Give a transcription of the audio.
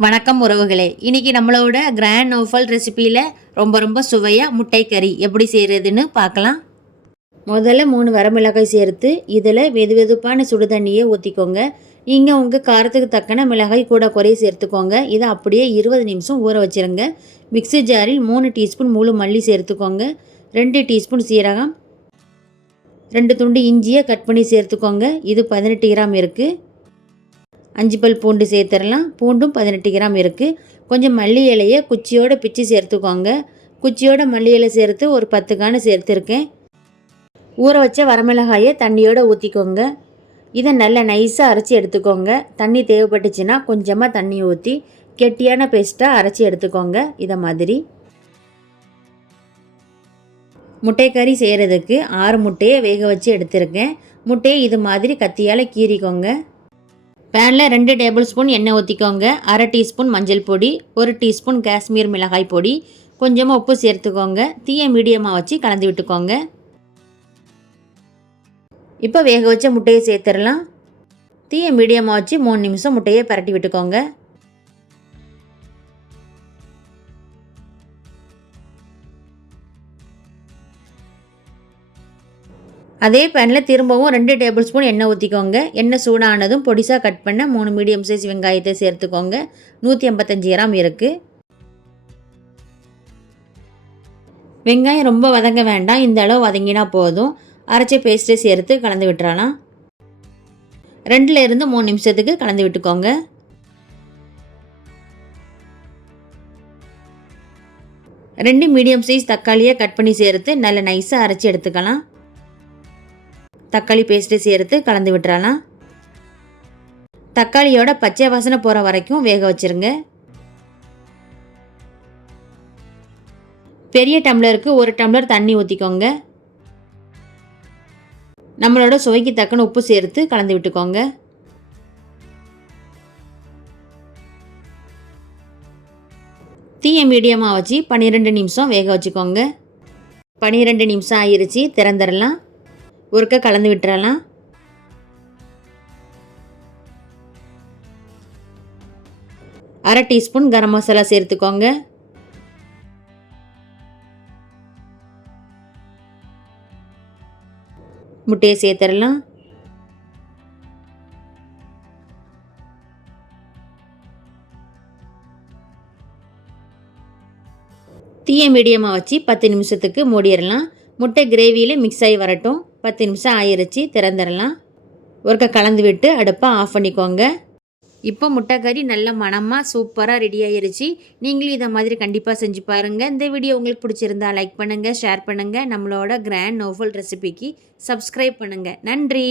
வணக்கம் உறவுகளே. இன்றைக்கி நம்மளோட கிராண்ட் நோஃபல் ரெசிப்பியில் ரொம்ப சுவையாக முட்டை கறி எப்படி செய்கிறதுன்னு பார்க்கலாம். முதல்ல 3 வரமிளகாய் சேர்த்து இதில் வெதுவெதுப்பான சுடு தண்ணியை ஊற்றிக்கோங்க. நீங்கள் உங்கள் காரத்துக்கு தக்கன மிளகாய் கூட குறைய சேர்த்துக்கோங்க. இதை அப்படியே 20 நிமிஷம் ஊற வச்சுருங்க. மிக்ஸி ஜாரில் 3 டீஸ்பூன் முழு மல்லி சேர்த்துக்கோங்க. 2 டீஸ்பூன் சீரகம், 2 துண்டு இஞ்சியை கட் பண்ணி சேர்த்துக்கோங்க. இது 18 கிராம் இருக்குது. 5 பல் பூண்டு சேர்த்துடலாம். பூண்டும் 18 கிராம் இருக்குது. கொஞ்சம் மல்லி இலையை குச்சியோடு பிச்சு சேர்த்துக்கோங்க. குச்சியோட மல்லி இலை சேர்த்து ஒரு 10 காணு சேர்த்துருக்கேன். ஊற வச்ச வரமிளகாயை தண்ணியோடு ஊற்றிக்கோங்க. இதை நல்லா நைஸாக அரைச்சி எடுத்துக்கோங்க. தண்ணி தேவைப்பட்டுச்சுன்னா கொஞ்சமாக தண்ணி ஊற்றி கெட்டியான பேஸ்ட்டாக அரைச்சி எடுத்துக்கோங்க. இதை மாதிரி முட்டைக்கறி செய்கிறதுக்கு 6 முட்டையை வேக வச்சு எடுத்துருக்கேன். முட்டையை இது மாதிரி கத்தியால் கீறிக்கோங்க. பேனில் 2 டேபிள் ஸ்பூன் எண்ணெய் ஊற்றிக்கோங்க. 1/2 டீஸ்பூன் மஞ்சள் பொடி, 1 டீஸ்பூன் காஷ்மீர் மிளகாய் பொடி, கொஞ்சமாக உப்பு சேர்த்துக்கோங்க. தீயை மீடியமாக வச்சு கலந்து விட்டுக்கோங்க. இப்போ வேக வச்ச முட்டையை சேர்த்துடலாம். தீயை மீடியமாக வச்சு 3 நிமிஷம் முட்டையை பரட்டி விட்டுக்கோங்க. அதே பேனில் திரும்பவும் 2 டேபிள் ஸ்பூன் எண்ணெய் ஊற்றிக்கோங்க. எண்ணெய் சூடானதும் பொடிசாக கட் பண்ண 3 மீடியம் சைஸ் வெங்காயத்தை சேர்த்துக்கோங்க. 155 கிராம் இருக்குது. வெங்காயம் ரொம்ப வதங்க வேண்டாம், இந்த அளவு வதங்கினா போதும். அரைச்ச பேஸ்ட்டை சேர்த்து கலந்து விட்டுறலாம். 2லேருந்து 3 நிமிஷத்துக்கு கலந்து விட்டுக்கோங்க. ரெண்டு மீடியம் சைஸ் தக்காளியை கட் பண்ணி சேர்த்து நல்ல நைஸாக அரைச்சி எடுத்துக்கலாம். தக்காளி பேஸ்ட்டு சேர்த்து கலந்து விட்டுறலாம். தக்காளியோட பச்சை வாசனை போகிற வரைக்கும் வேக வச்சுருங்க. பெரிய டம்ளருக்கு 1 டம்ளர் தண்ணி ஊற்றிக்கோங்க. நம்மளோட சுவைக்கு தக்கன உப்பு சேர்த்து கலந்து விட்டுக்கோங்க. தீயை மீடியமாக வச்சு 12 நிமிஷம் வேக வச்சுக்கோங்க. 12 நிமிஷம் ஆயிருச்சு, திறந்துடலாம். ஒருக்க கலந்து விட்டுறலாம். அரை டீஸ்பூன் கரம் மசாலா சேர்த்துக்கோங்க. முட்டையை சேர்த்துடலாம். தீயை மீடியமாக வச்சு 10 நிமிஷத்துக்கு மூடிடலாம். முட்டை கிரேவியில் மிக்ஸ் ஆகி வரட்டும். 10 நிமிஷம் ஆயிருச்சு, திறந்துடலாம். ஒருக்க கலந்து விட்டு அடுப்பை ஆஃப் பண்ணிக்கோங்க. இப்போ முட்டைக்கறி நல்ல மணமாக சூப்பராக ரெடி ஆயிருச்சு. நீங்களும் இதை மாதிரி கண்டிப்பாக செஞ்சு பாருங்கள். இந்த வீடியோ உங்களுக்கு பிடிச்சிருந்தா லைக் பண்ணுங்கள், ஷேர் பண்ணுங்கள். நம்மளோட கிராண்ட் நோஃபல் ரெசிபிக்கு சப்ஸ்கிரைப் பண்ணுங்கள். நன்றி.